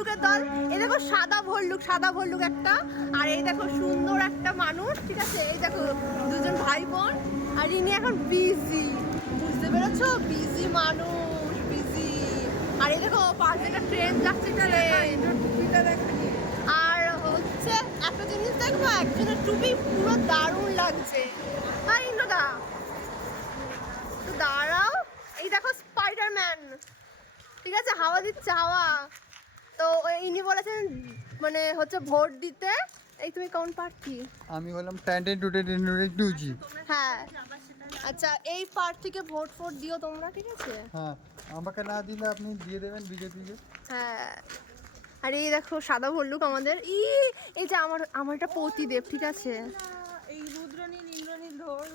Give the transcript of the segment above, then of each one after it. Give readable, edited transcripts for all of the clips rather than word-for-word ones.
ভল্লুকের দল। এই দেখো সাদা ভল্লুক একটা, আর এই দেখো সুন্দর একটা মানুষ, ঠিক আছে? এই দেখো দুজন ভাই বোন, আর ইনি এখন বিজি, বুঝতে পেরেছো? বিজি মানুষ, বিজি। আর এই দেখো পাশে একটা ট্রেন যাচ্ছে, আর হচ্ছে একটা জিনিস দেখবো, একজনের টুপি পুরো দারুণ লাগছে। হ্যাঁ ইন্দ্রদা তো দাঁড়াও, এই দেখো স্পাইডারম্যান, ঠিক আছে? হাওয়া দিচ্ছে, হাওয়া। তো ইনি বলেছেন মানে হচ্ছে ভোট দিতে। এই তুমি কোন প্রার্থী? আমি হলাম 10-10-2G। হ্যাঁ আচ্ছা, এই প্রার্থীকে ভোট দিও তোমরা, ঠিক আছে? হ্যাঁ, আমাকে না দিলে আপনি দিয়ে দেবেন বিজেপিকে। হ্যাঁ, আর এই দেখো সাদা ভল্লুক আমাদের। এই যে আমার একটা পতিদেব, ঠিক আছে? এই রুদ্রনীল ইন্দ্রনীল ধর,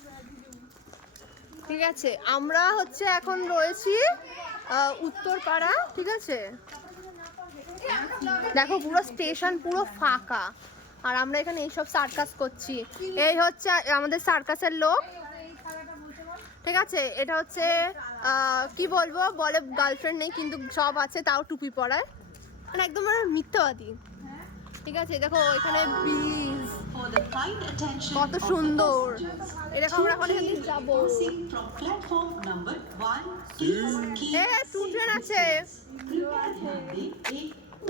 ঠিক আছে, আমরা হচ্ছে এখন রয়েছি উত্তরপাড়া, ঠিক আছে? দেখো পুরো স্টেশন পুরো ফাঁকা, আর আমরা এখানে এইসব সার্কাস করছি। এই হচ্ছে আমাদের সার্কাসের লোক, ঠিক আছে? এটা হচ্ছে কি বলবো, বলে গার্লফ্রেন্ড নেই কিন্তু সব আছে, তাও টুপি পরায়, মানে একদম মিথ্যাবাদী, ঠিক আছে? দেখো এখানে ব্রিজ কত সুন্দর। এরকম আমরা এখন এখান থেকে যাবো। টু ট্রেন আছে।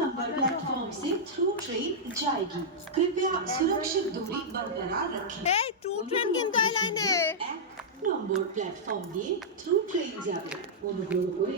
नंबर प्लेटफॉर्म से थ्रू ट्रेन जाएगी, कृपया सुरक्षित दूरी बरकरार रखें। এই টু ট্রেন কিন্তু এই লাইনে এক নম্বর প্ল্যাটফর্ম দিয়ে থ্রু ট্রেন যাবে, অনুগ্রহ করে